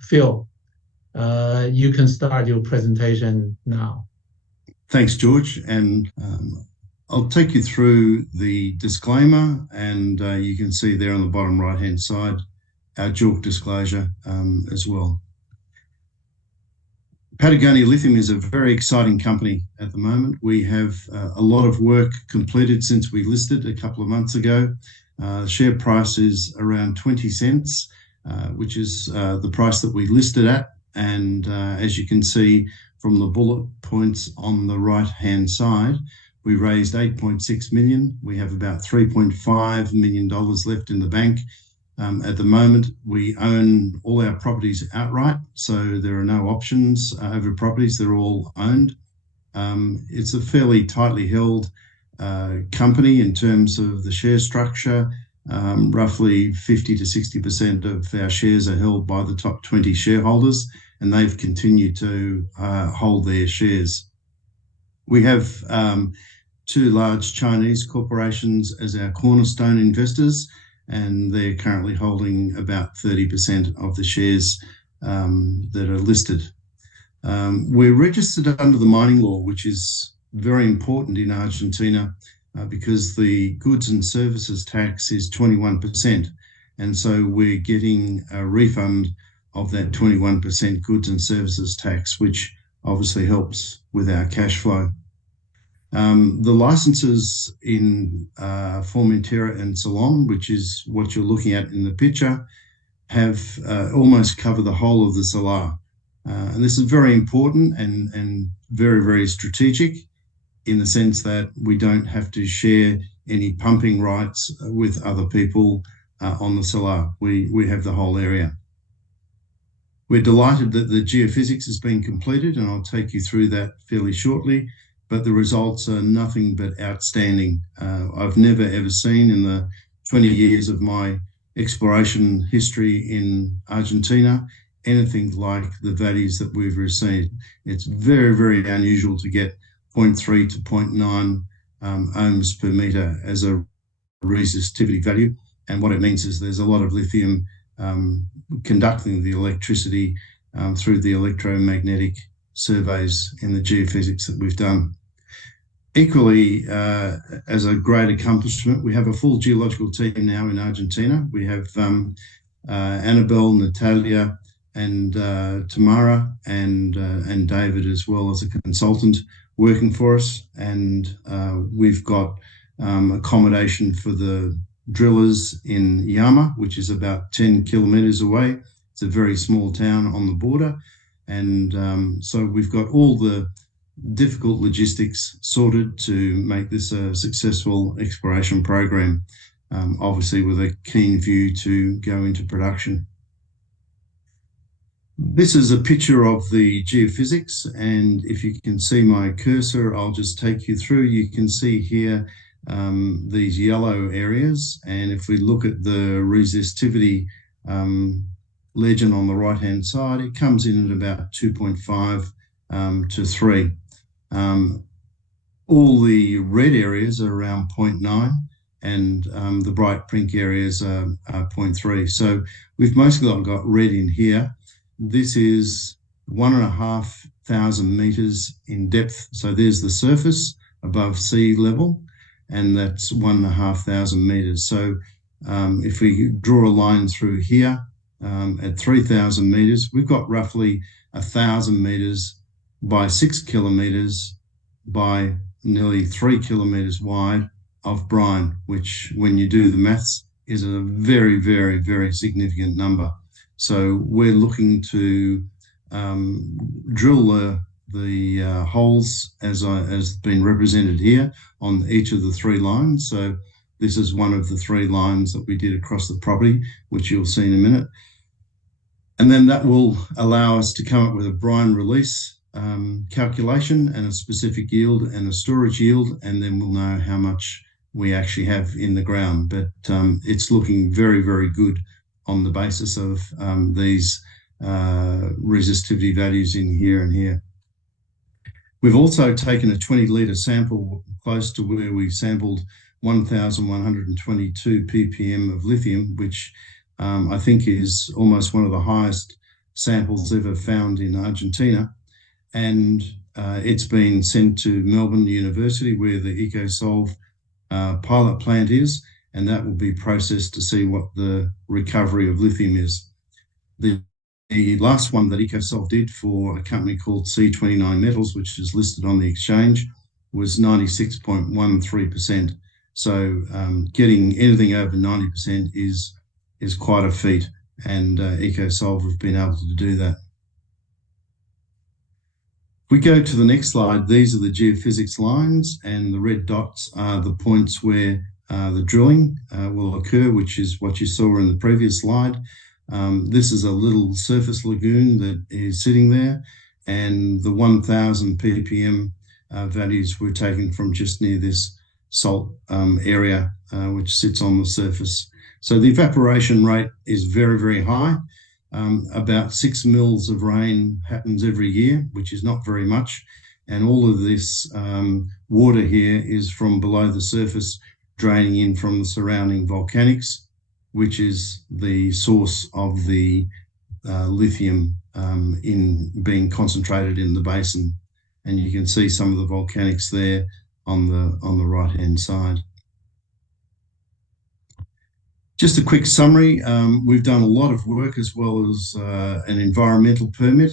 Phil, you can start your presentation now. Thanks, George. And I'll take you through the disclaimer, and you can see there on the bottom right-hand side our JORC disclosure as well. Patagonia Lithium is a very exciting company at the moment. We have a lot of work completed since we listed a couple of months ago. The share price is around 20 cents, which is the price that we listed at. And as you can see from the bullet points on the right-hand side, we raised 8.6 million. We have about $3.5 million left in the bank. At the moment, we own all our properties outright, so there are no options over properties. They're all owned. It's a fairly tightly held company in terms of the share structure. Roughly 50 to 60% of our shares are held by the top 20 shareholders, and they've continued to hold their shares. We have two large Chinese corporations as our cornerstone investors, and they're currently holding about 30% of the shares that are listed. We're registered under the mining law, which is very important in Argentina because the goods and services tax is 21%. And so we're getting a refund of that 21% goods and services tax, which obviously helps with our cash flow. The licenses in Formentera and Ceylon, which is what you're looking at in the picture, have almost covered the whole of the salar. And this is very important and very, very strategic in the sense that we don't have to share any pumping rights with other people on the salar. We have the whole area. We're delighted that the geophysics has been completed, and I'll take you through that fairly shortly. But the results are nothing but outstanding. I've never ever seen in the 20 years of my exploration history in Argentina anything like the values that we've received. It's very, very unusual to get 0.3 to 0.9 ohms per meter as a resistivity value. And what it means is there's a lot of lithium conducting the electricity through the electromagnetic surveys in the geophysics that we've done. Equally, as a great accomplishment, we have a full geological team now in Argentina. We have Annabelle, Natalia, and Tamara, and David as well as a consultant working for us. And we've got accommodation for the drillers in Yama, which is about 10 kilometres away. It's a very small town on the border. And so we've got all the difficult logistics sorted to make this a successful exploration program, obviously with a keen view to go into production. This is a picture of the geophysics, and if you can see my cursor, I'll just take you through. You can see here these yellow areas, and if we look at the resistivity legend on the right-hand side, it comes in at about 2.5 to 3. All the red areas are around 0.9, and the bright pink areas are 0.3. So we've mostly got red in here. This is 1,500 meters in depth. So there's the surface above sea level, and that's 1,500 meters. So if we draw a line through here at 3,000 meters, we've got roughly 1,000 meters by 6 kilometers by nearly 3 kilometers wide of brine, which when you do the maths is a very, very, very significant number. So we're looking to drill the holes as been represented here on each of the three lines. So this is one of the three lines that we did across the property, which you'll see in a minute. And then that will allow us to come up with a brine release calculation and a specific yield and a storage yield, and then we'll know how much we actually have in the ground. But it's looking very, very good on the basis of these resistivity values in here and here. We've also taken a 20-litre sample close to where we sampled 1,122 ppm of lithium, which I think is almost one of the highest samples ever found in Argentina. And it's been sent to Melbourne University, where the EcoSolve pilot plant is, and that will be processed to see what the recovery of lithium is. The last one that EcoSolve did for a company called C29 Metals, which is listed on the exchange, was 96.13%. So getting anything over 90% is quite a feat, and EcoSolve have been able to do that. We go to the next slide. These are the geophysics lines, and the red dots are the points where the drilling will occur, which is what you saw in the previous slide. This is a little surface lagoon that is sitting there, and the 1000 ppm values were taken from just near this salt area, which sits on the surface. So the evaporation rate is very, very high. About 6 mils of rain happens every year, which is not very much. And all of this water here is from below the surface, draining in from the surrounding volcanics, which is the source of the lithium in being concentrated in the basin. And you can see some of the volcanics there on the right-hand side. Just a quick summary. We've done a lot of work, as well as an environmental permit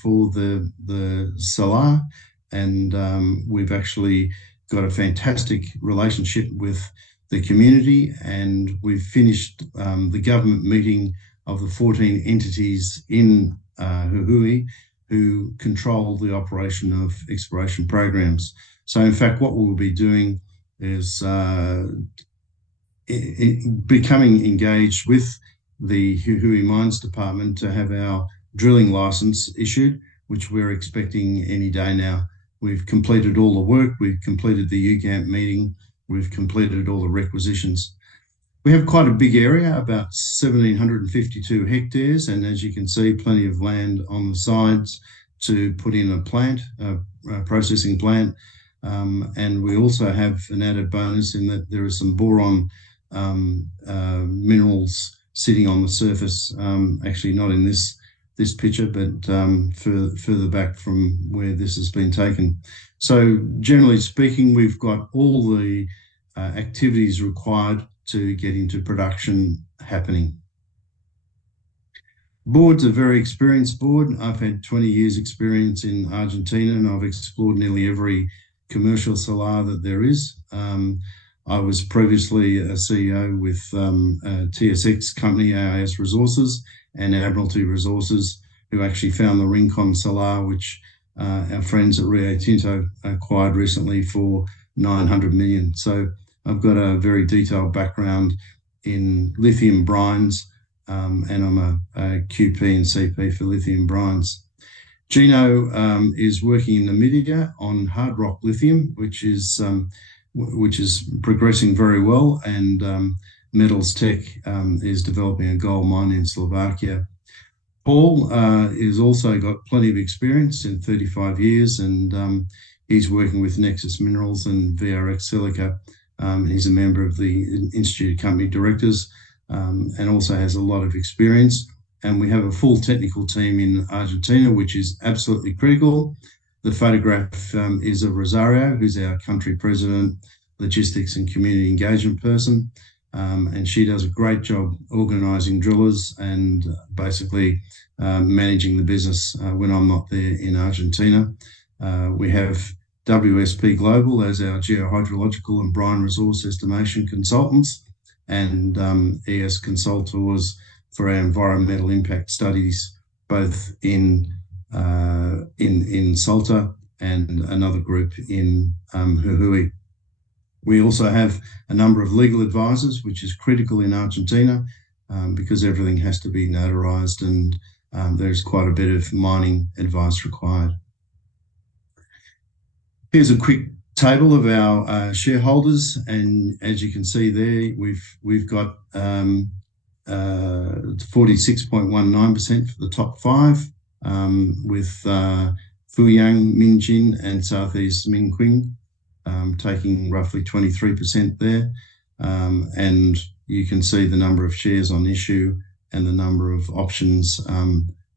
for the salar, and we've actually got a fantastic relationship with the community, and we've finished the government meeting of the 14 entities in Jujuy who control the operation of exploration programs. So in fact, what we'll be doing is becoming engaged with the Jujuy Mines Department to have our drilling license issued, which we're expecting any day now. We've completed all the work, we've completed the UCAMP meeting, we've completed all the requisitions. We have quite a big area, about 1,752 hectares, and as you can see, plenty of land on the sides to put in a plant, a processing plant. And we also have an added bonus in that there are some boron minerals sitting on the surface, actually not in this picture, but further back from where this has been taken. So generally speaking, we've got all the activities required to get into production happening. Board's a very experienced board. I've had 20 years experience in Argentina, and I've explored nearly every commercial salar that there is. I was previously a CEO with a TSX company, AIS Resources, and Admiralty Resources, who actually found the Rincon Salar, which our friends at Rio Tinto acquired recently for 900 million. So I've got a very detailed background in lithium brines, and I'm a QP and CP for lithium brines. Gino is working in Namibia on hard rock lithium, which is progressing very well, and Metals Tech is developing a gold mine in Slovakia. Paul has also got plenty of experience in 35 years, and he's working with Nexus Minerals and VRX Silica. He's a member of the Institute of Company Directors, and also has a lot of experience. And we have a full technical team in Argentina, which is absolutely critical. The photograph is of Rosario, who's our country president, logistics and community engagement person. And she does a great job organising drillers and basically managing the business when I'm not there in Argentina. We have WSP Global as our geohydrological and brine resource estimation consultants, and ES Consultors for our environmental impact studies, both in Salta and another group in Jujuy. We also have a number of legal advisors, which is critical in Argentina because everything has to be notarized, and there's quite a bit of mining advice required. Here's a quick table of our shareholders, and as you can see there, we've got 46.19% for the top five, with Fuyang Minjin and Southeast Mingqing taking roughly 23% there. And you can see the number of shares on issue and the number of options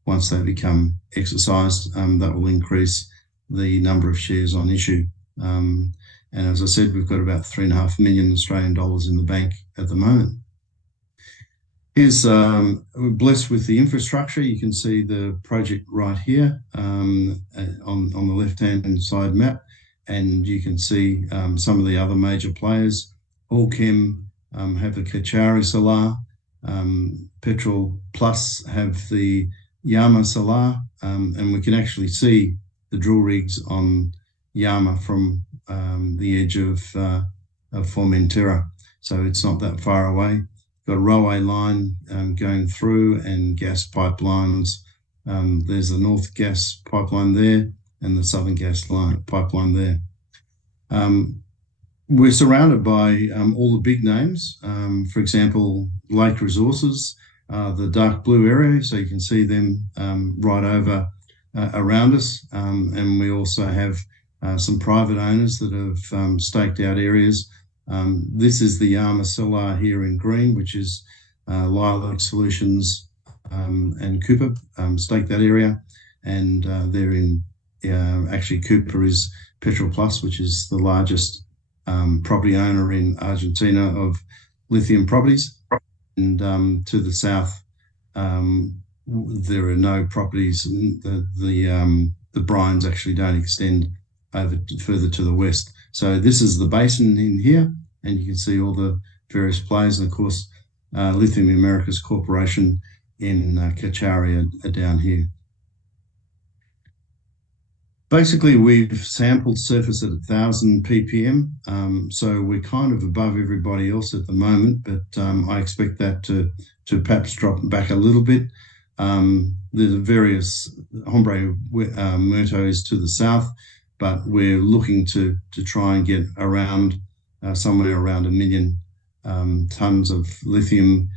once they become exercised. That will increase the number of shares on issue. And as I said, we've got about 3.5 million Australian dollars in the bank at the moment. Here's, we're blessed with the infrastructure. You can see the project right here on the left-hand side map, and you can see some of the other major players. Allkem have the Cauchari Salar, Petrol Plus have the Yama Salar, and we can actually see the drill rigs on Yama from the edge of Formentera, so it's not that far away. Got a railway line going through and gas pipelines. There's the North Gas pipeline there and the Southern Gas pipeline there. We're surrounded by all the big names. For example, Lake Resources, the dark blue area, so you can see them right over around us. And we also have some private owners that have staked out areas. This is the Yama Salar here in green, which is Lilac Solutions and Cooper staked that area. And they're in, actually Cooper is Petrol Plus, which is the largest property owner in Argentina of lithium properties. And to the south, there are no properties. The brines actually don't extend over further to the west. So this is the basin in here, and you can see all the various players. And of course, Lithium Americas Corporation in Cauchari are down here. Basically, we've sampled surface at 1,000 ppm, so we're kind of above everybody else at the moment, but I expect that to perhaps drop back a little bit. There's various Hombre Muertos to the south, but we're looking to try and get around somewhere around 1 million tonnes of lithium,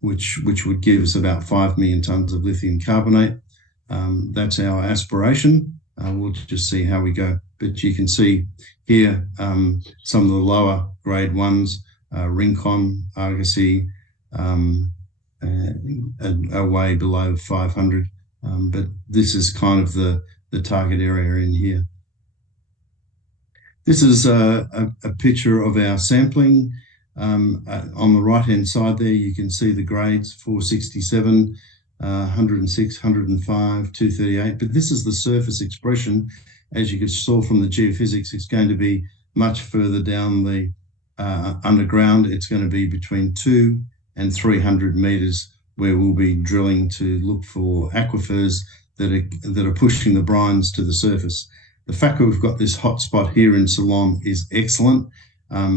which would give us about 5 million tonnes of lithium carbonate. That's our aspiration. We'll just see how we go. But you can see here some of the lower grade ones, Rincon, Argosy, are way below 500. But this is kind of the target area in here. This is a picture of our sampling. On the right-hand side there, you can see the grades, 467, 106, 105, 238. But this is the surface expression. As you saw from the geophysics, it's going to be much further down the underground. It's going to be between 200 and 300 meters, where we'll be drilling to look for aquifers that are pushing the brines to the surface. The fact that we've got this hot spot here in Ceylon is excellent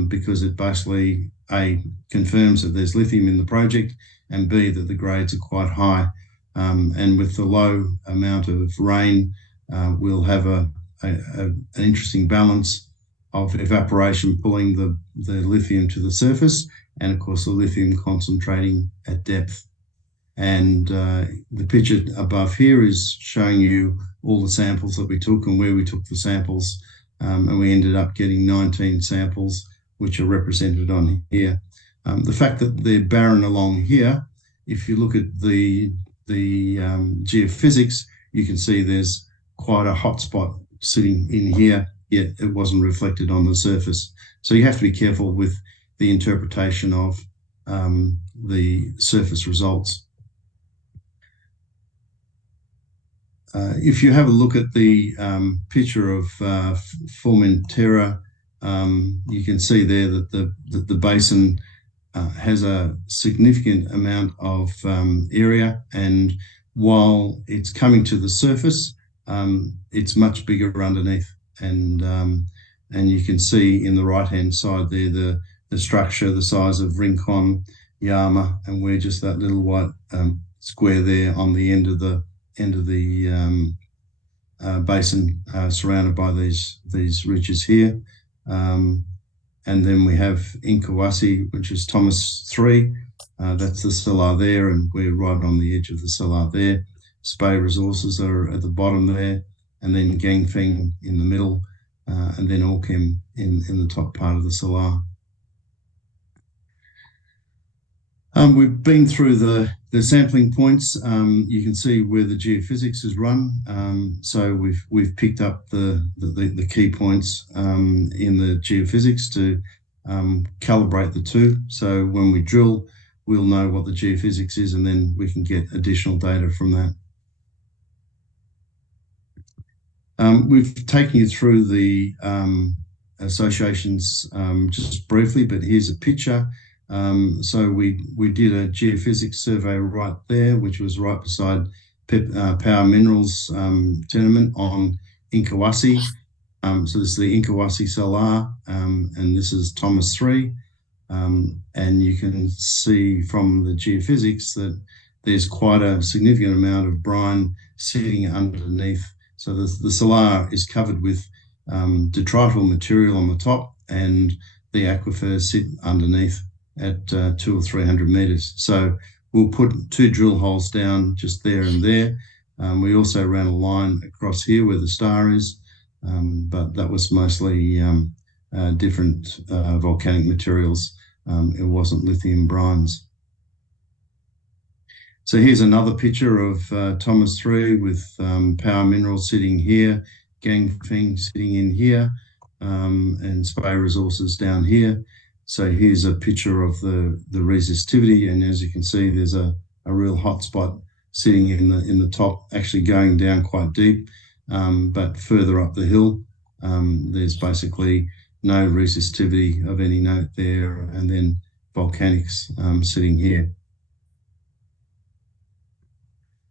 because it basically, A, confirms that there's lithium in the project, and B, that the grades are quite high. And with the low amount of rain, we'll have an interesting balance of evaporation pulling the lithium to the surface, and of course the lithium concentrating at depth. And the picture above here is showing you all the samples that we took and where we took the samples. And we ended up getting 19 samples, which are represented on here. The fact that they're barren along here, if you look at the geophysics, you can see there's quite a hot spot sitting in here, yet it wasn't reflected on the surface. So you have to be careful with the interpretation of the surface results. If you have a look at the picture of Formentera, you can see there that the basin has a significant amount of area, and while it's coming to the surface, it's much bigger underneath. And you can see in the right-hand side there the structure, the size of Rincon, Yama, and we're just that little white square there on the end of the basin, surrounded by these ridges here. And then we have Inkawasi, which is Thomas 3. That's the salar there, and we're right on the edge of the salar there. Spey Resources are at the bottom there, and then Gangfeng in the middle, and then Allkem in the top part of the salar. We've been through the sampling points. You can see where the geophysics is run. So we've picked up the key points in the geophysics to calibrate the two. So when we drill, we'll know what the geophysics is, and then we can get additional data from that. We've taken you through the associations just briefly, but here's a picture. So we did a geophysics survey right there, which was right beside Power Minerals tenement on Inkawasi. So this is the Inkawasi Solar, and this is Thomas 3. And you can see from the geophysics that there's quite a significant amount of brine sitting underneath. So the solar is covered with detrital material on the top, and the aquifers sit underneath at 200 or 300 meters. So we'll put 2 drill holes down just there and there. We also ran a line across here where the star is, but that was mostly different volcanic materials. It wasn't lithium brines. So here's another picture of Thomas 3 with Power Minerals sitting here, Gangfeng sitting in here, and Spey Resources down here. So here's a picture of the resistivity, and as you can see, there's a real hot spot sitting in the top, actually going down quite deep, but further up the hill, there's basically no resistivity of any note there, and then volcanics sitting here.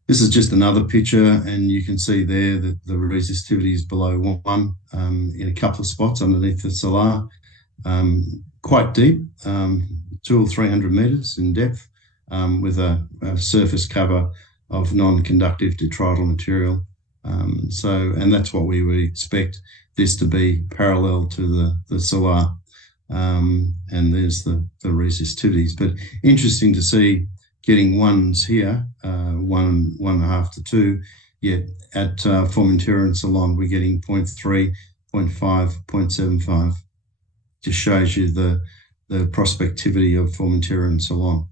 This is just another picture, and you can see there that the resistivity is below 1 in a couple of spots underneath the solar, quite deep, 200 or 300 meters in depth, with a surface cover of non-conductive detrital material. And that's what we would expect this to be, parallel to the solar, and there's the resistivities. But interesting to see getting ones here, 1.5 to 2, yet at Formentera and Ceylon we're getting 0.3, 0.5, 0.75. Just shows you the prospectivity of Formentera and Ceylon.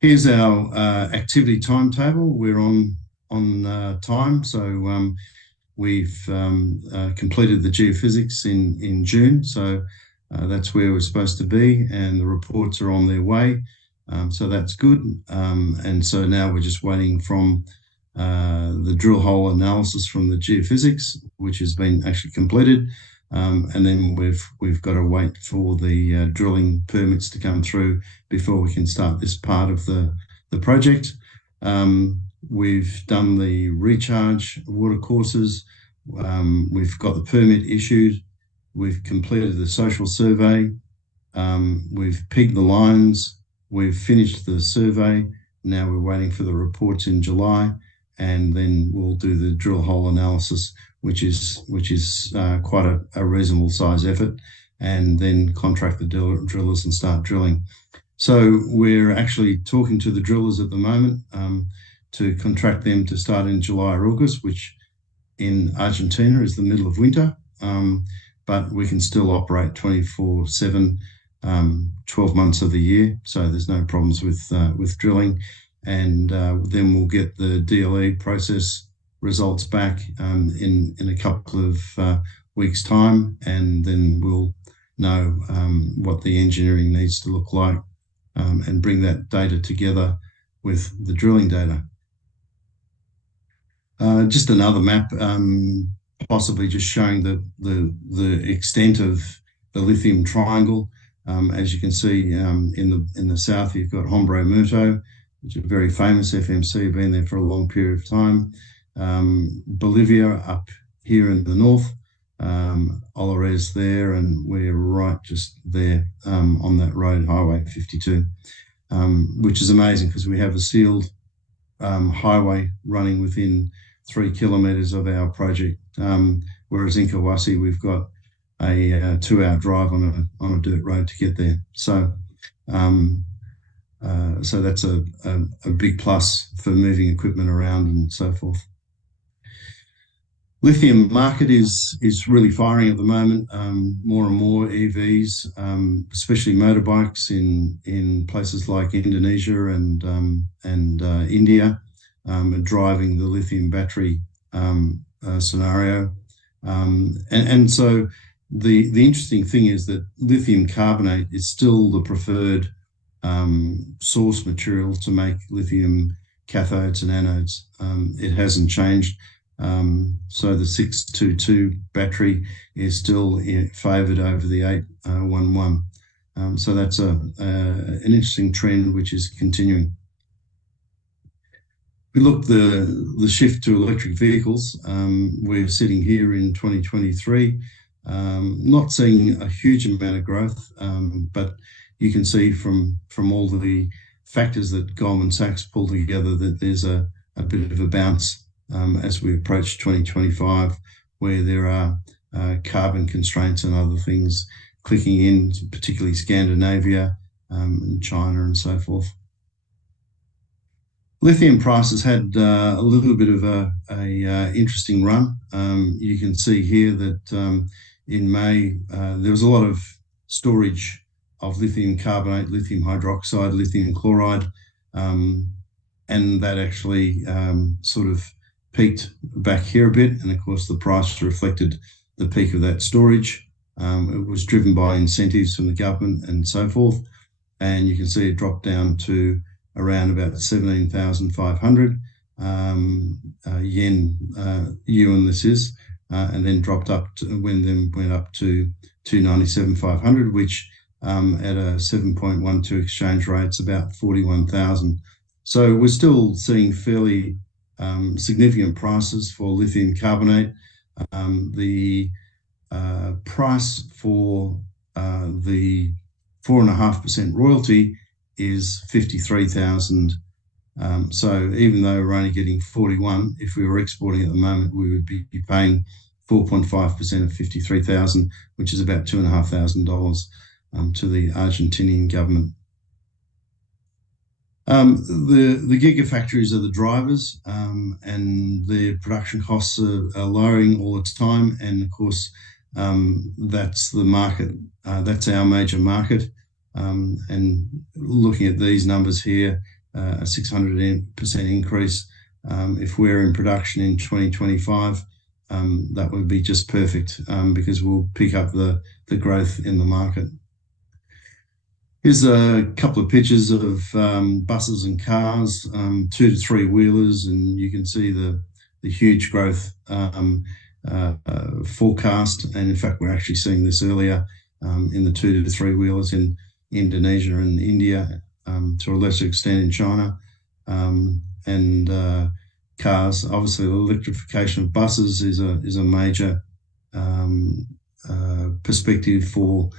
Here's our activity timetable. We're on time, so we've completed the geophysics in June, so that's where we're supposed to be, and the reports are on their way. So that's good. And so now we're just waiting from the drill hole analysis from the geophysics, which has been actually completed. And then we've got to wait for the drilling permits to come through before we can start this part of the project. We've done the recharge water courses. We've got the permit issued. We've completed the social survey. We've pegged the lines. We've finished the survey. Now we're waiting for the reports in July, and then we'll do the drill hole analysis, which is quite a reasonable size effort, and then contract the drillers and start drilling. So we're actually talking to the drillers at the moment to contract them to start in July or August, which in Argentina is the middle of winter, but we can still operate 24/7, 12 months of the year, so there's no problems with drilling. And then we'll get the DLE process results back in a couple of weeks' time, and then we'll know what the engineering needs to look like, and bring that data together with the drilling data. Just another map, possibly just showing the extent of the lithium triangle. As you can see, in the south, you've got Hombre Muerto, which is a very famous FMC, been there for a long period of time. Bolivia up here in the north, Olores there, and we're right just there on that road, Highway 52, which is amazing because we have a sealed highway running within 3 kilometres of our project, whereas in Inkawasi we've got a 2-hour drive on a dirt road to get there. So so that's a big plus for moving equipment around and so forth. Lithium market is really firing at the moment. More and more EVs, especially motorbikes in places like Indonesia and India, are driving the lithium battery scenario. And so the interesting thing is that lithium carbonate is still the preferred source material to make lithium cathodes and anodes. It hasn't changed. So the 622 battery is still favoured over the 811. So that's an interesting trend which is continuing. We look the shift to electric vehicles. We're sitting here in 2023, not seeing a huge amount of growth, but you can see from all the factors that Goldman Sachs pulled together that there's a bit of a bounce as we approach 2025, where there are carbon constraints and other things clicking in, particularly Scandinavia and China and so forth. Lithium prices had a little bit of a interesting run. You can see here that in May there was a lot of storage of lithium carbonate, lithium hydroxide, lithium chloride, and that actually sort of peaked back here a bit. And of course, the price reflected the peak of that storage. It was driven by incentives from the government and so forth. And you can see it dropped down to around about 17,500 yen, yuan this is, and then dropped up to, went up to 297,500, which at a 7.12 exchange rate, it's about 41,000. So we're still seeing fairly significant prices for lithium carbonate. The price for the 4.5% royalty is 53,000. So even though we're only getting 41, if we were exporting at the moment, we would be paying 4.5% of 53,000, which is about $2,500 to the Argentinian government. The gigafactories are the drivers, and their production costs are lowering all the time. And of course, that's the market. That's our major market. And looking at these numbers here, a 600% increase. If we're in production in 2025, that would be just perfect because we'll pick up the growth in the market. Here's a couple of pictures of buses and cars, 2 to 3 wheelers, and you can see the huge growth forecast. And in fact, we're actually seeing this earlier in the 2 to 3 wheelers in Indonesia and India, to a lesser extent in China, and cars. Obviously, the electrification of buses is a major perspective for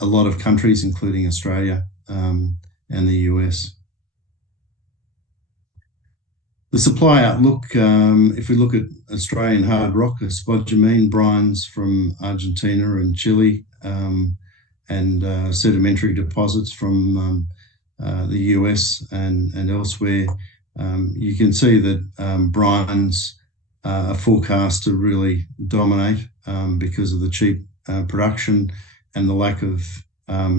a lot of countries, including Australia and the US. The supply outlook, if we look at Australian hard rock, spodumene brines from Argentina and Chile, and sedimentary deposits from the US and elsewhere, you can see that brines are forecast to really dominate because of the cheap production and the lack of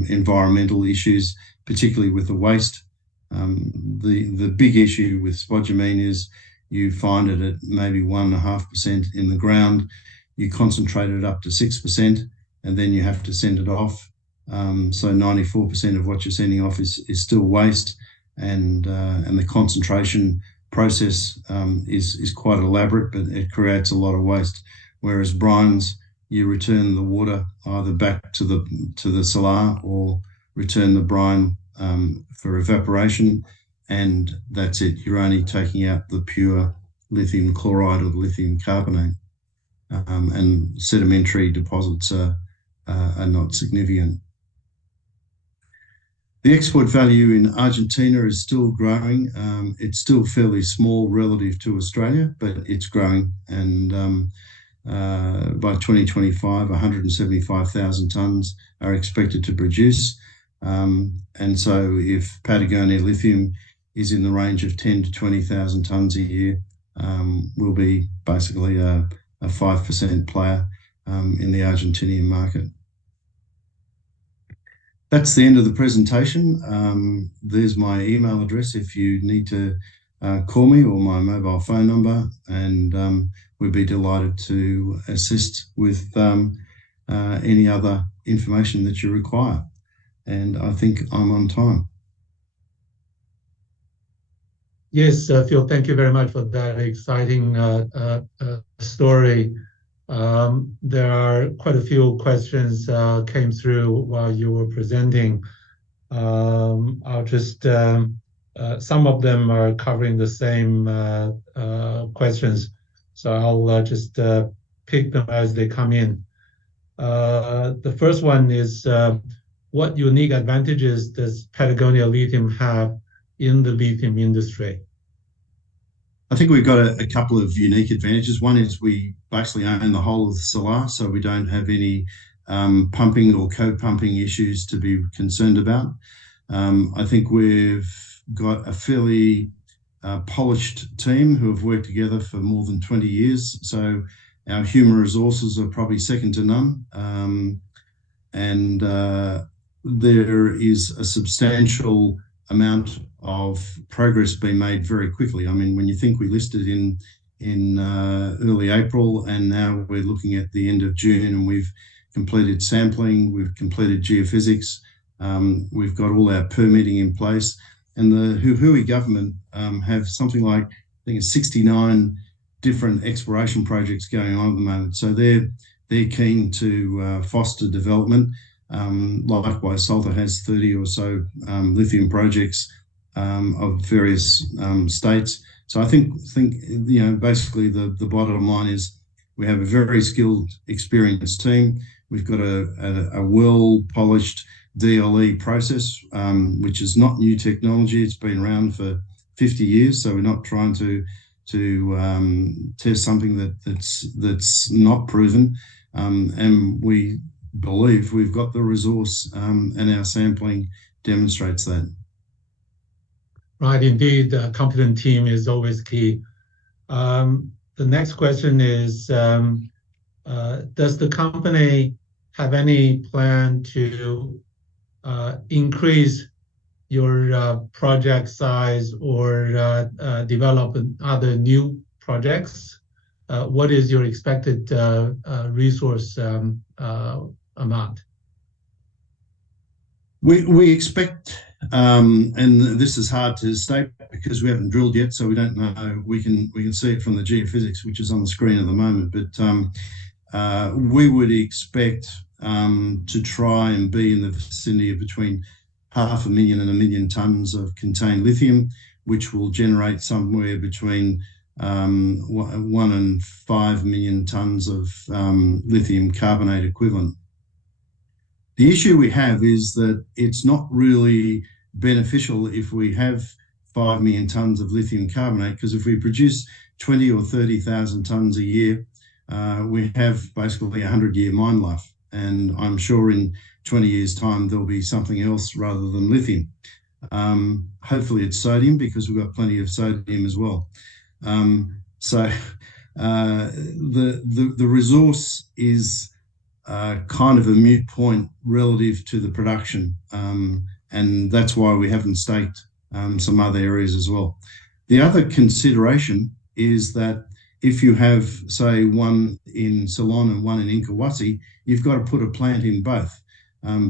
environmental issues, particularly with the waste. The big issue with spodumene is you find it at maybe 1.5% in the ground, you concentrate it up to 6%, and then you have to send it off. So 94% of what you're sending off is still waste, and the concentration process is quite elaborate, but it creates a lot of waste. Whereas brines, you return the water either back to the salar or return the brine for evaporation, and that's it. You're only taking out the pure lithium chloride or the lithium carbonate, and sedimentary deposits are not significant. The export value in Argentina is still growing. It's still fairly small relative to Australia, but it's growing. And by 2025, 175,000 tonnes are expected to produce. And so if Patagonia Lithium is in the range of 10 to 20,000 tonnes a year, we'll be basically a a 5% player in the Argentinian market. That's the end of the presentation. There's my email address if you need to call me, or my mobile phone number, and we'd be delighted to assist with any other information that you require. And I think I'm on time. Yes, Phil, thank you very much for that exciting story. There are quite a few questions came through while you were presenting. I'll just, some of them are covering the same questions, so I'll just pick them as they come in. The first one is, what unique advantages does Patagonia Lithium have in the lithium industry? I think we've got a couple of unique advantages. One is we basically own the whole of the salar, so we don't have any pumping or co-pumping issues to be concerned about. I think we've got a fairly polished team who have worked together for more than 20 years. So our human resources are probably second to none. And there is a substantial amount of progress being made very quickly. I mean, when you think we listed in early April, and now we're looking at the end of June, and we've completed sampling, we've completed geophysics, we've got all our permitting in place, and the Hui government have something like, I think it's 69 different exploration projects going on at the moment. So they're keen to foster development. Likewise, Salta has 30 or so lithium projects of various states. So I think basically the bottom line is we have a very skilled, experienced team. We've got a well-polished DLE process, which is not new technology. It's been around for 50 years, so we're not trying to test something that's not proven. And we believe we've got the resource, and our sampling demonstrates that. Right, indeed, a competent team is always key. The next question is, does the company have any plan to increase your project size or develop other new projects? What is your expected resource amount? We expect, and this is hard to state because we haven't drilled yet, so we don't know. We can see it from the geophysics, which is on the screen at the moment. But we would expect to try and be in the vicinity of between 500,000 and 1 million tonnes of contained lithium, which will generate somewhere between 1 and 5 million tonnes of lithium carbonate equivalent. The issue we have is that it's not really beneficial if we have 5 million tonnes of lithium carbonate, because if we produce 20 or 30,000 tonnes a year, we have basically a 100-year mine life. And I'm sure in 20 years' time, there'll be something else rather than lithium. Hopefully it's sodium, because we've got plenty of sodium as well. So the resource is kind of a moot point relative to the production. And that's why we haven't staked some other areas as well. The other consideration is that if you have, say, one in Ceylon and one in Inkawasi, you've got to put a plant in both,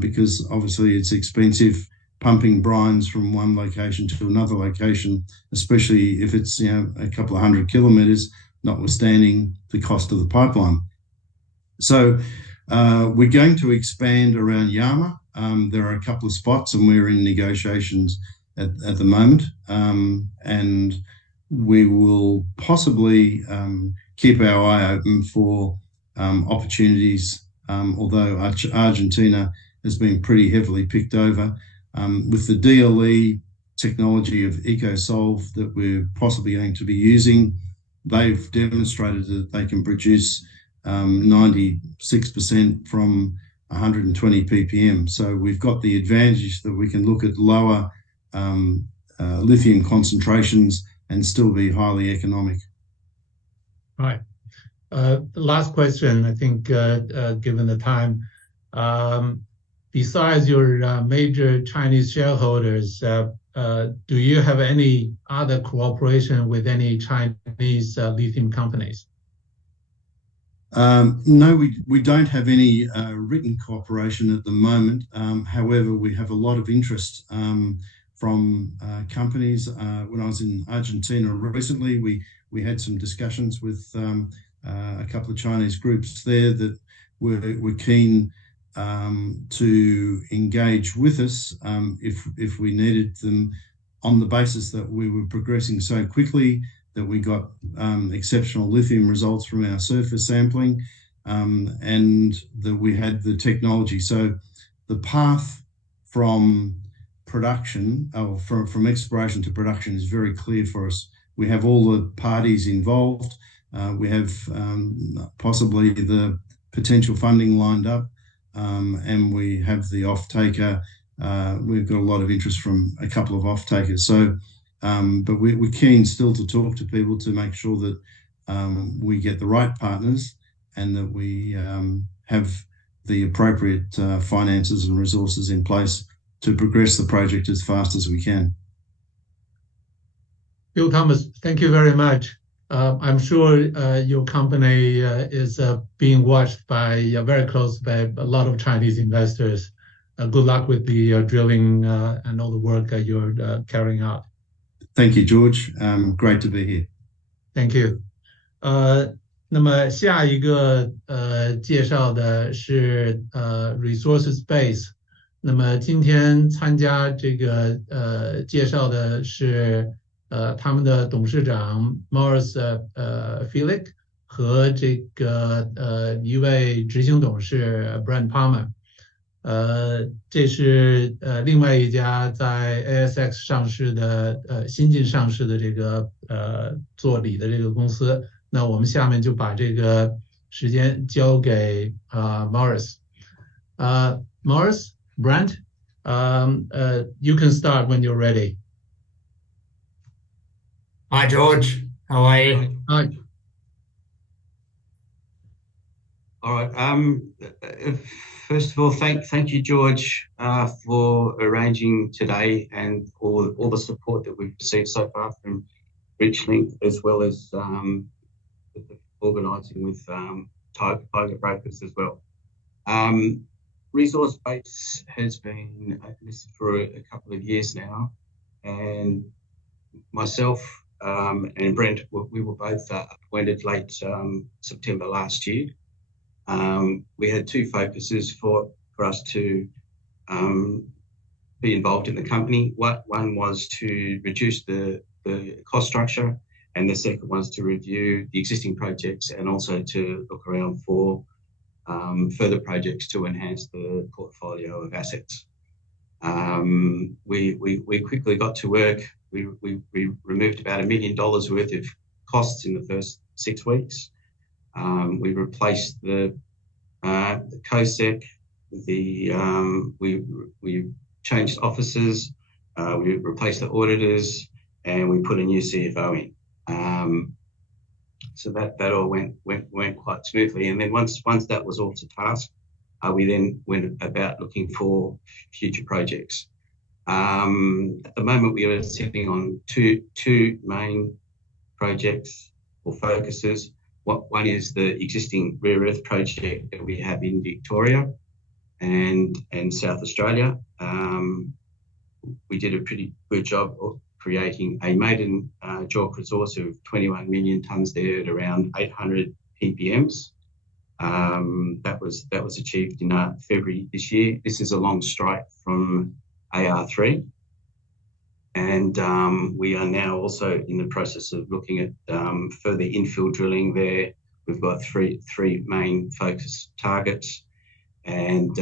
because obviously it's expensive pumping brines from one location to another location, especially if it's a couple of 100 kilometres, notwithstanding the cost of the pipeline. So we're going to expand around Yama. There are a couple of spots, and we're in negotiations at the moment, and we will possibly keep our eye open for opportunities, although Argentina has been pretty heavily picked over. With the DLE technology of EcoSolve that we're possibly going to be using, they've demonstrated that they can produce 96% from 120 ppm. So we've got the advantage that we can look at lower lithium concentrations and still be highly economic. Right. Last question, I think, given the time. Besides your major Chinese shareholders, do you have any other cooperation with any Chinese lithium companies? No, we don't have any written cooperation at the moment. However, we have a lot of interest from companies. When I was in Argentina recently, we had some discussions with a couple of Chinese groups there that were keen to engage with us if we needed them, on the basis that we were progressing so quickly, that we got exceptional lithium results from our surface sampling, and that we had the technology. So the path from production, or from exploration to production, is very clear for us. We have all the parties involved. We have possibly the potential funding lined up, and we have the off-taker. We've got a lot of interest from a couple of off-takers. So, but we're keen still to talk to people to make sure that we get the right partners, and that we have the appropriate finances and resources in place to progress the project as fast as we can. Bill Thomas, thank you very much. I'm sure your company is being watched very close by a lot of Chinese investors. Good luck with the drilling and all the work you're carrying out. Thank you, George. Great to be here. Thank you. 那么下一个介绍的是resources base。那么今天参加这个介绍的是他们的董事长 Morris Philic 和这个一位执行董事 Brent Palmer。这是另外一家在 ASX 上市的新进上市的这个做锂的这个公司。那我们下面就把这个时间交给Morris。Morris, Brent, you can start when you're ready. Hi, George. How are you? Hi. All right. First of all, thank you, George, for arranging today, and for all the support that we've received so far from Richlink, as well as organising with Tiger Brokers as well. Resource base has been listed for a couple of years now, and myself and Brent, we were both appointed late September last year. We had two focuses for us to be involved in the company. One was to reduce the cost structure, and the second was to review the existing projects, and also to look around for further projects to enhance the portfolio of assets. We quickly got to work. We removed about $1 million worth of costs in the first 6 weeks. We replaced the COSEC. We changed offices. We replaced the auditors, and we put a new CFO in. So that all went quite smoothly. And then once that was all to task, we then went about looking for future projects. At the moment, we are sitting on two main projects or focuses. One is the existing rare earth project that we have in Victoria and South Australia. We did a pretty good job of creating a maiden JORC resource of 21 million tonnes there at around 800 ppms. That was achieved in February this year. This is a long strike from AR3, and we are now also in the process of looking at further infill drilling there. We've got three main focus targets, and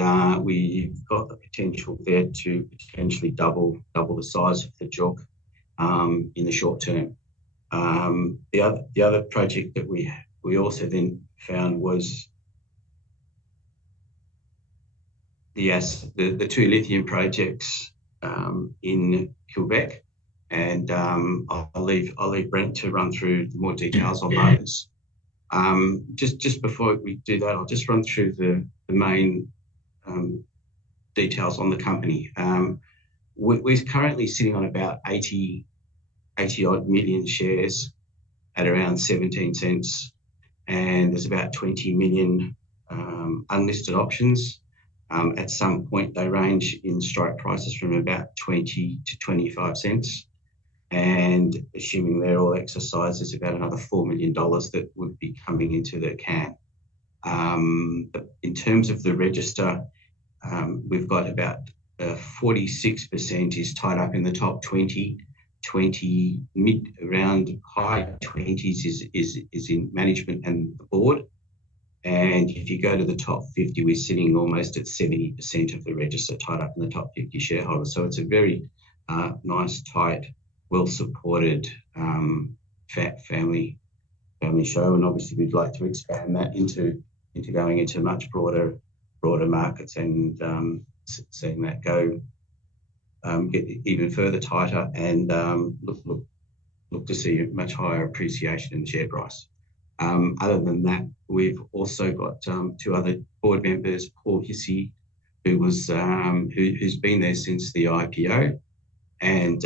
we've got the potential there to potentially double the size of the JORC in the short term. The other project that we also then found was the two lithium projects in Quebec, and I'll leave Brent to run through more details on those. Just before we do that, I'll just run through the main details on the company. We're currently sitting on about 80 odd million shares at around 17 cents, and there's about 20 million unlisted options. At some point, they range in strike prices from about 20 to 25 cents. And assuming they're all exercised, there's about another $4 million that would be coming into the can. But in terms of the register, we've got about 46% is tied up in the top 20, mid around high 20s is in management and the board. And if you go to the top 50, we're sitting almost at 70% of the register tied up in the top 50 shareholders. So it's a very nice, tight, well-supported family show. And obviously we'd like to expand that into going into much broader markets and seeing that go get even further tighter and look to see a much higher appreciation in the share price. Other than that, we've also got two other board members, Paul Hissey, who's been there since the IPO, and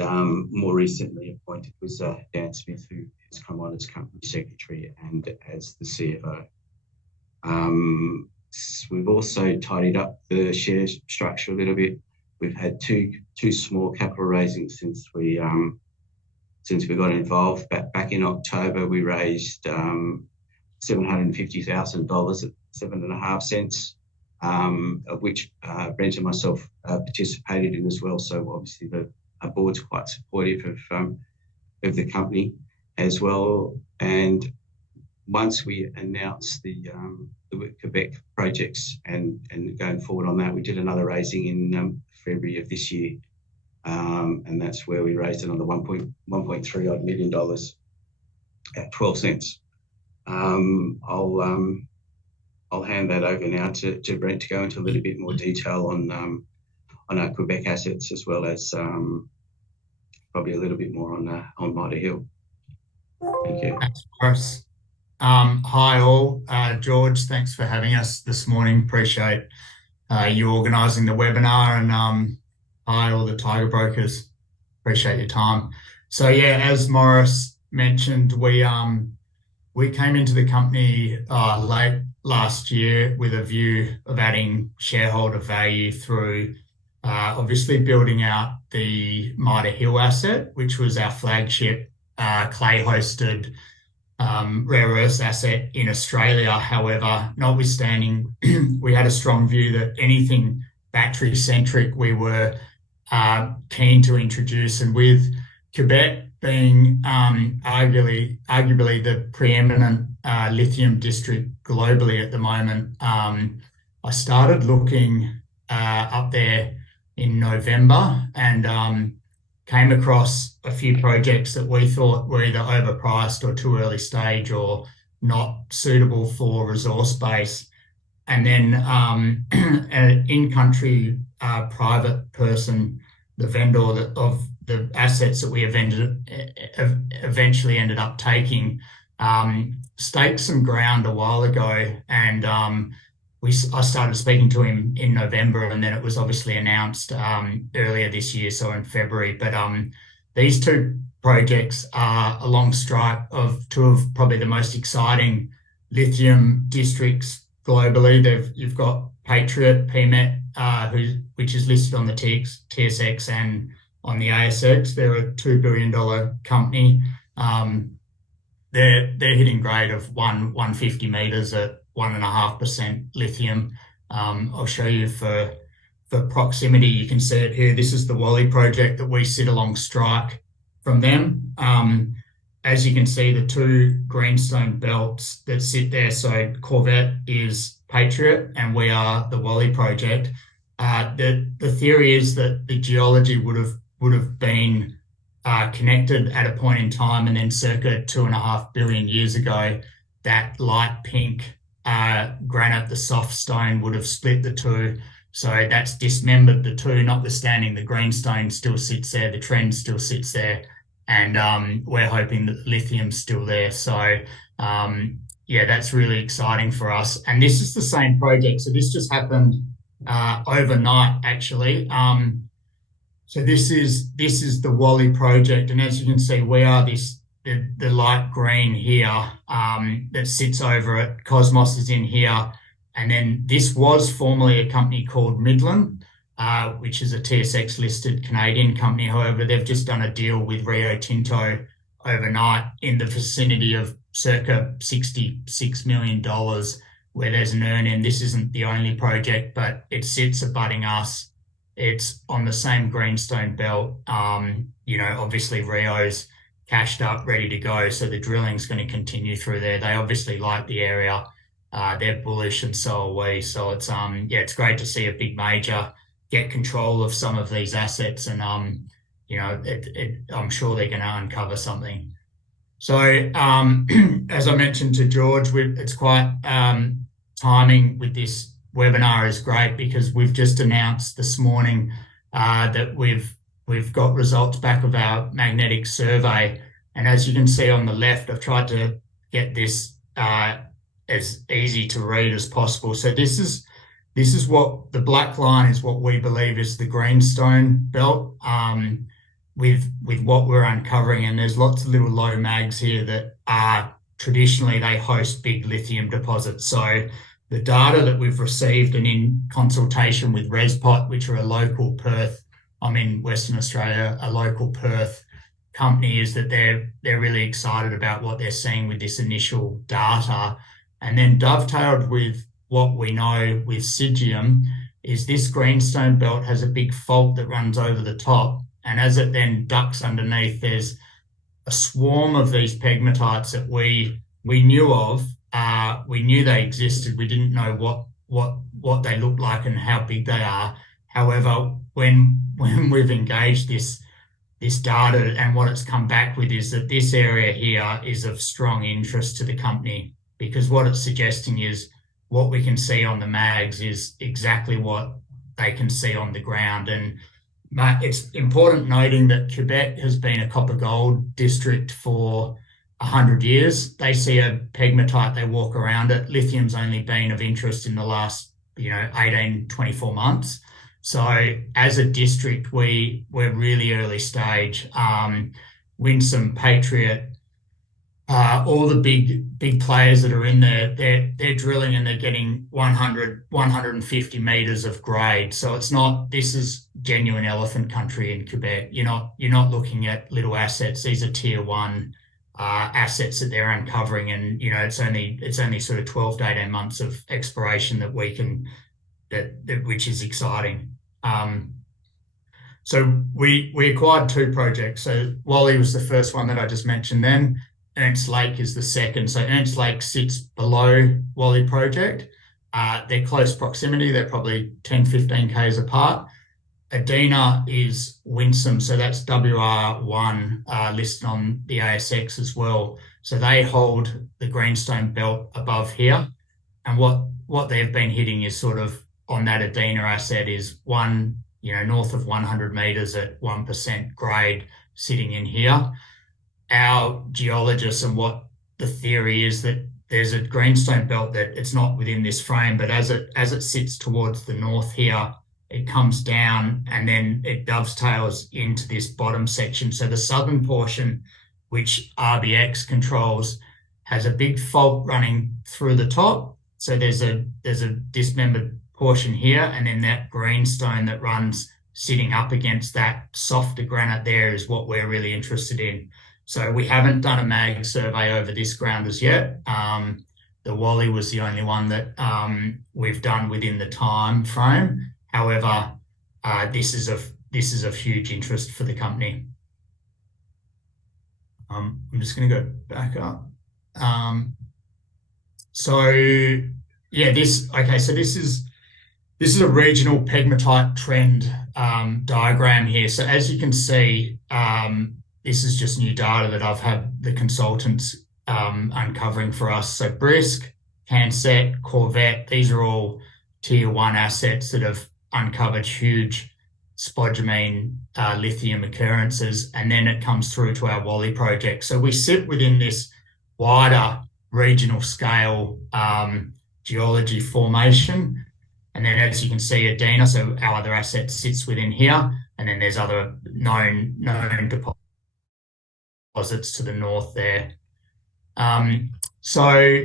more recently appointed was Dan Smith, who has come on as company secretary and as the CFO. We've also tidied up the share structure a little bit. We've had two small capital raisings since we got involved. Back in October, we raised $750,000 at 7.5 cents, of which Brent and myself participated in as well. So obviously our board's quite supportive of the company as well. And once we announced the Quebec projects and going forward on that, we did another raising in February of this year. And that's where we raised another $1.3 odd million at 12 cents. I'll hand that over now to Brent to go into a little bit more detail on our Quebec assets, as well as probably a little bit more on Mitre Hill. Thank you. Thanks, Boris. Hi all. George, thanks for having us this morning. Appreciate you organising the webinar, and hi all the Tiger brokers. Appreciate your time. So yeah, as Morris mentioned, we came into the company late last year with a view of adding shareholder value through obviously building out the Mitre Hill asset, which was our flagship clay-hosted rare earths asset in Australia. However, notwithstanding, we had a strong view that anything battery-centric we were keen to introduce, and with Quebec being arguably the preeminent lithium district globally at the moment, I started looking up there in November and came across a few projects that we thought were either overpriced or too early stage or not suitable for resource base. And then an in-country private person, the vendor of the assets that we eventually ended up taking, staked some ground a while ago, and I started speaking to him in November, and then it was obviously announced earlier this year, so in February. But these two projects are along strike of two of probably the most exciting lithium districts globally. You've got Patriot, PMET, which is listed on the TSX and on the ASX. They're a $2 billion company. They're hitting grade of 150 meters at 1.5% lithium. I'll show you for proximity. You can see it here. This is the Wally project that we sit along strike from them. As you can see, the two greenstone belts that sit there. So Corvette is Patriot, and we are the Wally project. The theory is that the geology would have been connected at a point in time, and then circa 2.5 billion years ago, that light pink granite, the soft stone, would have split the two. So that's dismembered the two, notwithstanding the greenstone still sits there, the trend still sits there, and we're hoping that the lithium's still there. So yeah, that's really exciting for us. And this is the same project. So this just happened overnight, actually. So this is the Wally project, and as you can see, we are the light green here that sits over it. Cosmos is in here, and then this was formerly a company called Midland, which is a TSX listed Canadian company. However, they've just done a deal with Rio Tinto overnight in the vicinity of circa $66 million, where there's an earn-in. This isn't the only project, but it sits abutting us. It's on the same greenstone belt. Obviously Rio's cashed up, ready to go. So the drilling's going to continue through there. They obviously like the area. They're bullish, and so are we. So it's great to see a big major get control of some of these assets, and I'm sure they're going to uncover something. So as I mentioned to George, it's quite timing with this webinar is great, because we've just announced this morning that we've got results back of our magnetic survey. And as you can see on the left, I've tried to get this as easy to read as possible. So this is what the black line is, what we believe is the greenstone belt with what we're uncovering. And there's lots of little low mags here that are traditionally, they host big lithium deposits. So the data that we've received, and in consultation with ResPot, which are a local Perth, I'm in Western Australia, a local Perth company, is that they're really excited about what they're seeing with this initial data. And then dovetailed with what we know with Sigium is this greenstone belt has a big fault that runs over the top. And as it then ducks underneath, there's a swarm of these pegmatites that we knew of. We knew they existed. We didn't know what they look like and how big they are. However, when we've engaged this data, and what it's come back with is that this area here is of strong interest to the company, because what it's suggesting is what we can see on the mags is exactly what they can see on the ground. And it's important noting that Quebec has been a copper gold district for 100 years. They see a pegmatite, they walk around it. Lithium's only been of interest in the last 18, 24 months. So as a district, we're really early stage. Winsome, Patriot, all the big players that are in there, they're drilling and they're getting 100, 150 meters of grade. So this is genuine elephant country in Quebec. You're not looking at little assets. These are tier one assets that they're uncovering, and it's only sort of 12 to 18 months of exploration that we can which is exciting. So we acquired two projects. So Wally was the first one that I just mentioned. Then Ernst Lake is the second. So Ernst Lake sits below Wally project. They're close proximity. They're probably 10, 15 k's apart. Adina is Winsome, so that's WR1 listed on the ASX as well. So they hold the greenstone belt above here, and what they've been hitting is sort of on that Adina asset is north of 100 meters at 1% grade sitting in here. Our geologists, and what the theory is, that there's a greenstone belt that it's not within this frame, but as it sits towards the north here, it comes down and then it dovetails into this bottom section. So the southern portion, which RBX controls, has a big fault running through the top. So there's a dismembered portion here, and then that greenstone that runs sitting up against that softer granite there is what we're really interested in. So we haven't done a mag survey over this ground as yet. The Wally was the only one that we've done within the time frame. However, this is of huge interest for the company. I'm just going to go back up. So this is a regional pegmatite trend diagram here. So as you can see, this is just new data that I've had the consultants uncovering for us. So Brisk, Cansett, Corvette, these are all tier one assets that have uncovered huge spodumene lithium occurrences, and then it comes through to our Wally project. So we sit within this wider regional scale geology formation. And then as you can see, Adina, so our other asset sits within here. And then there's other known deposits to the north there. So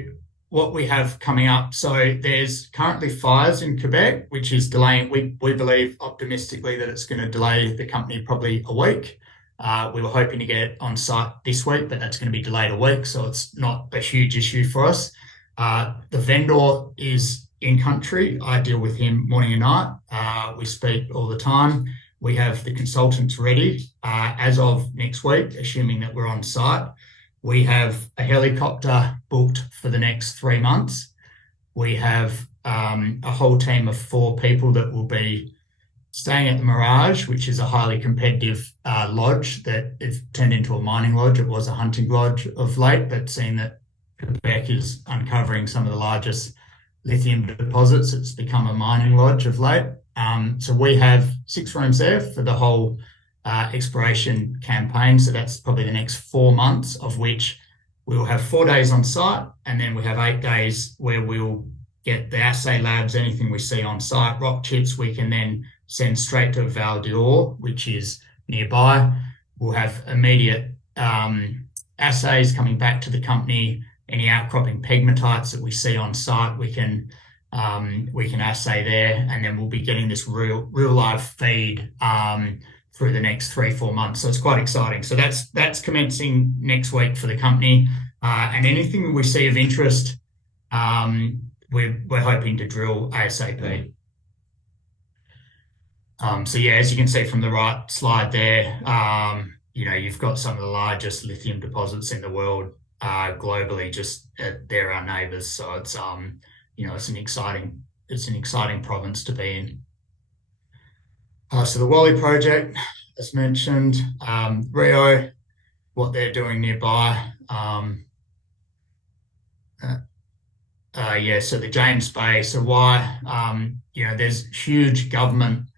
what we have coming up, so there's currently fires in Quebec, which is delaying. We believe optimistically that it's going to delay the company probably a week. We were hoping to get on site this week, but that's going to be delayed a week, so it's not a huge issue for us. The vendor is in country. I deal with him morning and night. We speak all the time. We have the consultants ready as of next week, assuming that we're on site. We have a helicopter booked for the next 3 months. We have a whole team of 4 people that will be staying at the Mirage, which is a highly competitive lodge that is turned into a mining lodge. It was a hunting lodge of late, but seeing that Quebec is uncovering some of the largest lithium deposits, it's become a mining lodge of late. So we have 6 rooms there for the whole exploration campaign. So that's probably the next 4 months, of which we will have 4 days on site, and then we have 8 days where we'll get the assay labs, anything we see on site, rock chips, we can then send straight to Val d'Or, which is nearby. We'll have immediate assays coming back to the company. Any outcropping pegmatites that we see on site, we can assay there, and then we'll be getting this real live feed through the next 3-4 months. So it's quite exciting. So that's commencing next week for the company, and anything we see of interest, we're hoping to drill ASAP. So yeah, as you can see from the right slide there, you've got some of the largest lithium deposits in the world globally. Just they're our neighbours, so it's it's an exciting province to be in. So the Wally project, as mentioned, Rio, what they're doing nearby. So the James Bay. So why? There's huge government.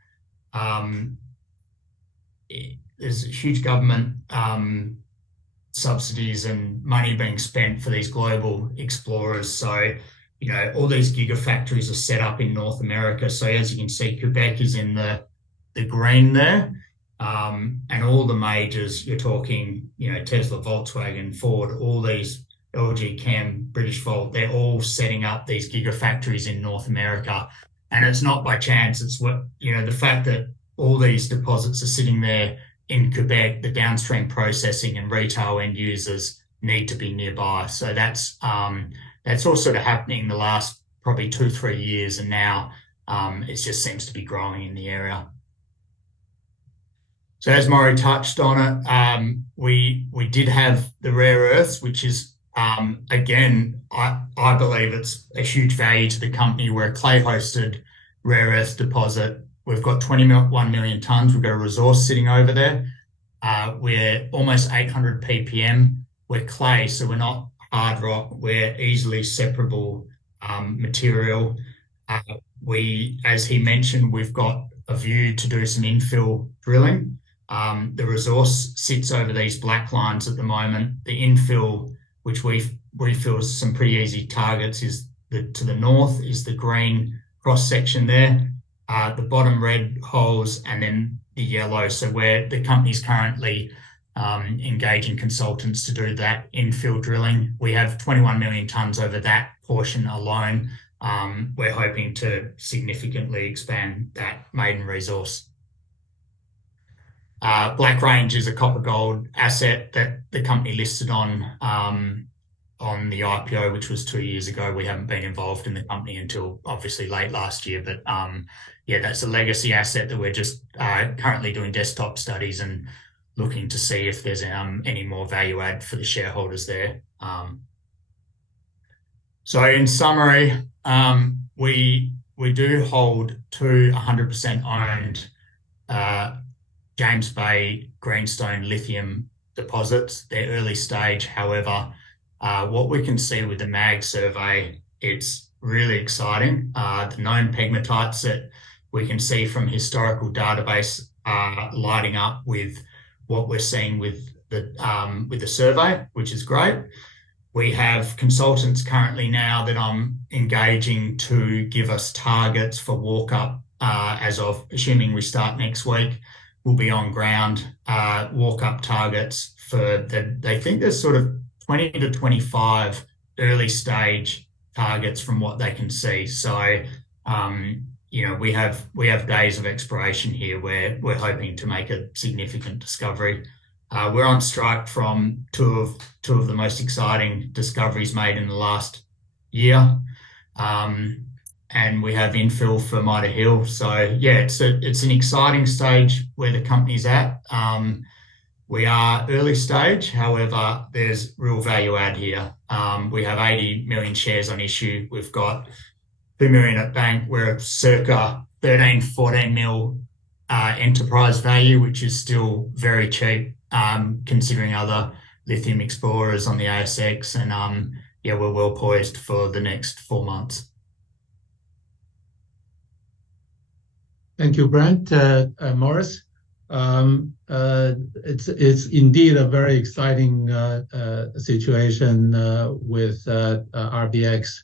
Subsidies and money being spent for these global explorers. So, all these gigafactories are set up in North America. So as you can see, Quebec is in the green there. And all the majors, you're talking, Tesla, Volkswagen, Ford, all these, LG Chem, British Volt, they're all setting up these gigafactories in North America. And it's not by chance. It's the fact that all these deposits are sitting there in Quebec, the downstream processing and retail end users need to be nearby. So that's all sort of happening the last probably 2-3 years, and now it just seems to be growing in the area. So as Maury touched on it, we did have the rare earths, which is again, I believe it's a huge value to the company. We're a clay-hosted rare earth deposit. We've got 21 million tonnes. We've got a resource sitting over there. We're almost 800 ppm. We're clay, so we're not hard rock. We're easily separable material. As he mentioned, we've got a view to do some infill drilling. The resource sits over these black lines at the moment. The infill, which we feel is some pretty easy targets, is to the north is the green cross section there. The bottom red holes, and then the yellow. So where the company's currently engaging consultants to do that infill drilling. We have 21 million tonnes over that portion alone. We're hoping to significantly expand that maiden resource. Black Range is a copper gold asset that the company listed on the IPO, which was 2 years ago. We haven't been involved in the company until obviously late last year, but that's a legacy asset that we're just currently doing desktop studies and looking to see if there's any more value add for the shareholders there. So in summary, we do hold 2 100% owned James Bay greenstone lithium deposits. They're early stage. However, what we can see with the MAG survey, it's really exciting. The known pegmatites that we can see from historical database are lighting up with what we're seeing with the survey, which is great. We have consultants currently now that I'm engaging to give us targets for walk up as of, assuming we start next week, we'll be on ground, walk up targets for they think there's sort of 20 to 25 early stage targets from what they can see. So, we have days of exploration here where we're hoping to make a significant discovery. We're on strike from two of the most exciting discoveries made in the last year, and we have infill for Mitre Hill. So yeah, it's an exciting stage where the company's at. We are early stage, however, there's real value add here. We have 80 million shares on issue. We've got 2 million at bank. We're circa 13, 14 mil enterprise value, which is still very cheap. Considering other lithium explorers on the ASX, and we're well poised for the next 4 months. Thank you, Brent. Morris, it's indeed a very exciting situation with RBX.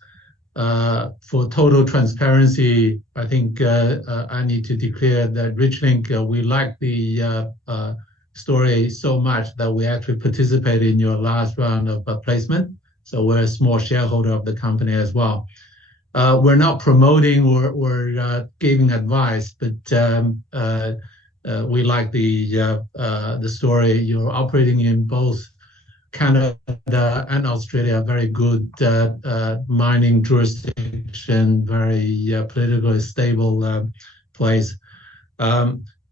For total transparency, I think I need to declare that Richlink, we like the story so much that we actually participated in your last round of placement. So we're a small shareholder of the company as well. We're not promoting or giving advice, but we like the story. You're operating in both Canada and Australia, very good mining jurisdiction, very politically stable place.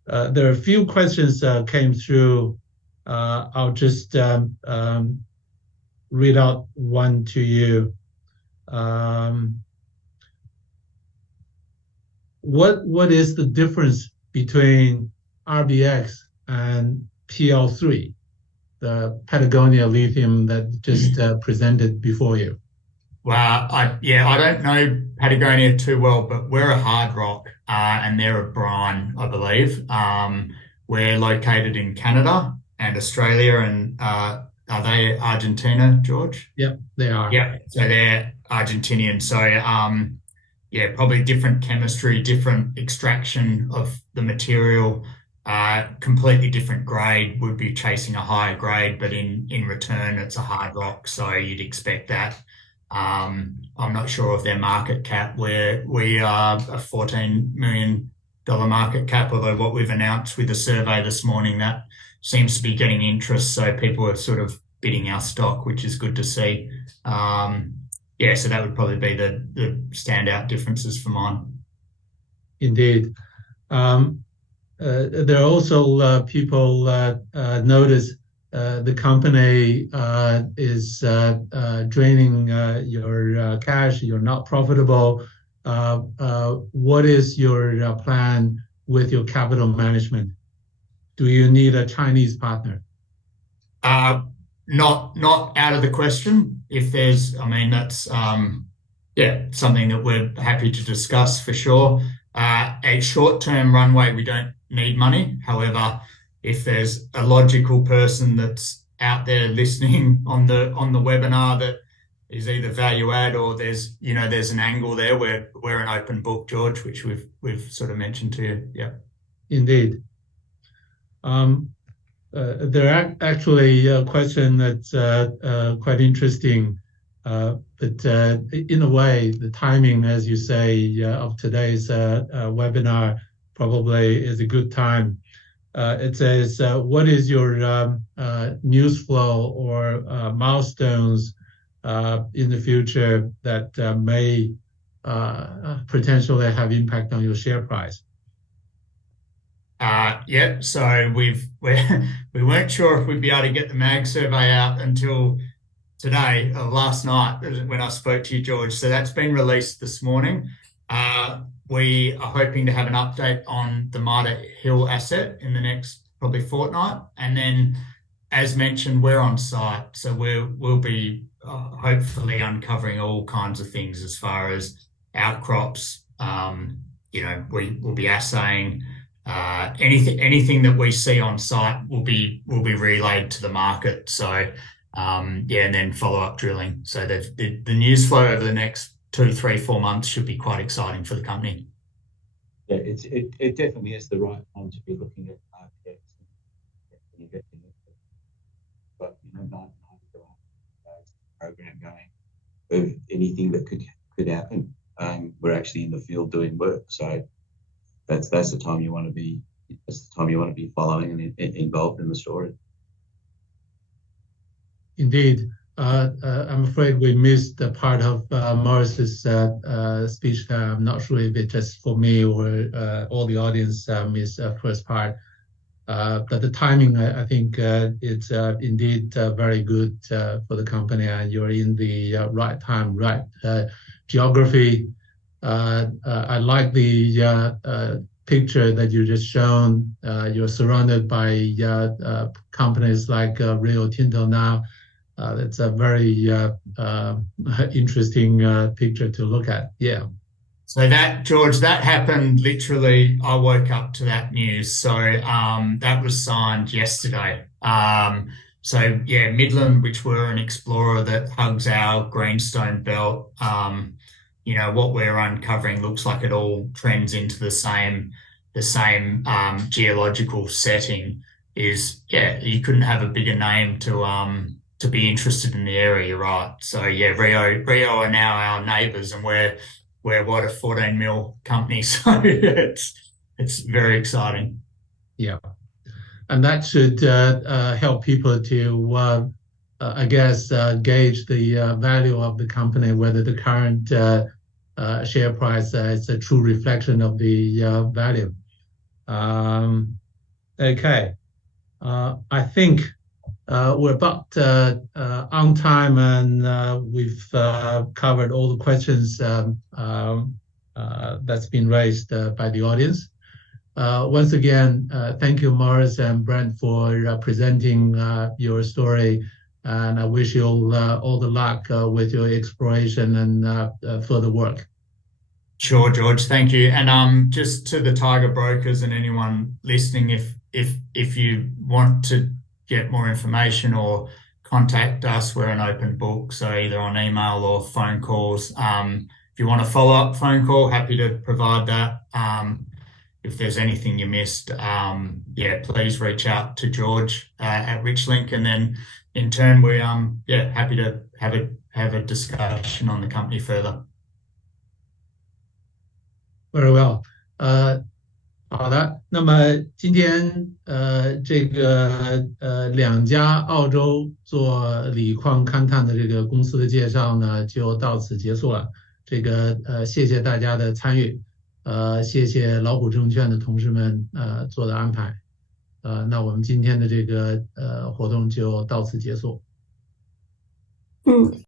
There are a few questions came through. I'll just read out one to you. What is the difference between RBX and PL3, the Patagonia lithium that just presented before you? Well, I don't know Patagonia too well, but we're a hard rock and they're a brine, I believe. We're located in Canada and Australia, and are they Argentina, George? Yep, they are. Yeah, so they're Argentinian. So probably different chemistry, different extraction of the material, completely different grade. Would be chasing a higher grade, but in return, it's a hard rock, so you'd expect that. I'm not sure of their market cap. We are a $14 million market cap, although what we've announced with the survey this morning, that seems to be getting interest. So people are sort of bidding our stock, which is good to see. So that would probably be the standout differences for mine. Indeed. There are also people notice the company is draining your cash. You're not profitable. What is your plan with your capital management? Do you need a Chinese partner? Not out of the question. If there's, that's something that we're happy to discuss for sure. A short-term runway, we don't need money. However, if there's a logical person that's out there listening on the webinar that is either value add or there's an angle there, we're an open book, George, which we've sort of mentioned to you. Yeah. Indeed. There are actually a question that's quite interesting, but in a way, the timing, as you say, of today's webinar probably is a good time. It says, what is your news flow or milestones in the future that may potentially have impact on your share price? So we weren't sure if we'd be able to get the mag survey out until today, last night, when I spoke to you, George. So that's been released this morning. We are hoping to have an update on the Mitre Hill asset in the next probably fortnight. And then, as mentioned, we're on site. So we'll be hopefully uncovering all kinds of things as far as outcrops. We will be assaying. Anything that we see on site will be relayed to the market. So yeah, and then follow-up drilling. So the news flow over the next 2, 3, 4 months should be quite exciting for the company. Yeah, it definitely is the right time to be looking at RPX and investing in it. But 99 program going of anything that could happen. We're actually in the field doing work, so that's the time you want to be. That's the time you want to be following and involved in the story. Indeed. I'm afraid we missed the part of Morris's speech. I'm not sure if it's just for me or all the audience missed the first part. But the timing, I think it's indeed very good for the company, and you're in the right time, right geography. I like the picture that you just shown. You're surrounded by companies like Rio Tinto now. That's a very interesting picture to look at. Yeah. So that, George, that happened literally, I woke up to that news. So that was signed yesterday. So yeah, Midland, which we're an explorer that hugs our greenstone belt, what we're uncovering looks like it all trends into the same geological setting. You couldn't have a bigger name to be interested in the area, you're right. So yeah, Rio are now our neighbours, and we're what, a 14 mil company, so it's very exciting. Yeah, and that should help people to, I guess, gauge the value of the company, whether the current share price is a true reflection of the value. Okay, I think we're about on time, and we've covered all the questions that's been raised by the audience. Once again, thank you, Morris and Brent, for presenting your story, and I wish you all the luck with your exploration and further work. Sure, George, thank you. And just to the Tiger brokers and anyone listening, if you want to get more information or contact us, we're an open book, so either on email or phone calls. If you want a follow-up phone call, happy to provide that. If there's anything you missed, please reach out to George at RichLink, and then in turn we're happy to have a discussion on the company further. Very well. 好的，那么今天这个两家澳洲做锂矿勘探的这个公司的介绍呢，就到此结束了。这个谢谢大家的参与，谢谢老虎证券的同事们做的安排。那我们今天的这个活动就到此结束。